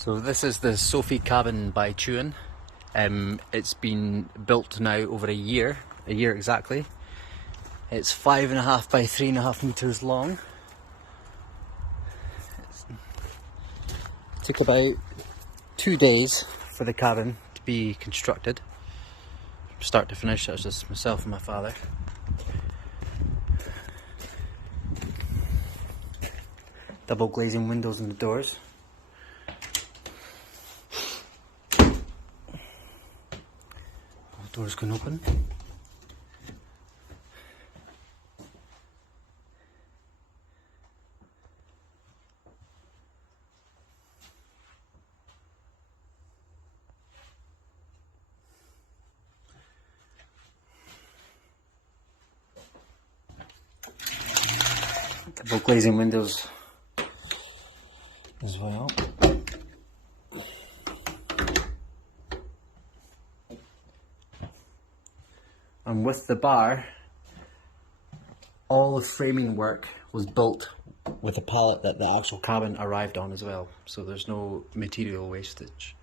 So this is the Sophie cabin by Tuin. It's been built now over a year exactly. It's 5.5 by 3.5 meters long. It took about 2 days for the cabin to be constructed. From start to finish, that was just myself and my father. Double glazing windows in the doors. Doors can open. Double glazing windows as well. And with the bar, all the framing work was built with a pallet that the actual cabin arrived on as well. So there's no material wastage.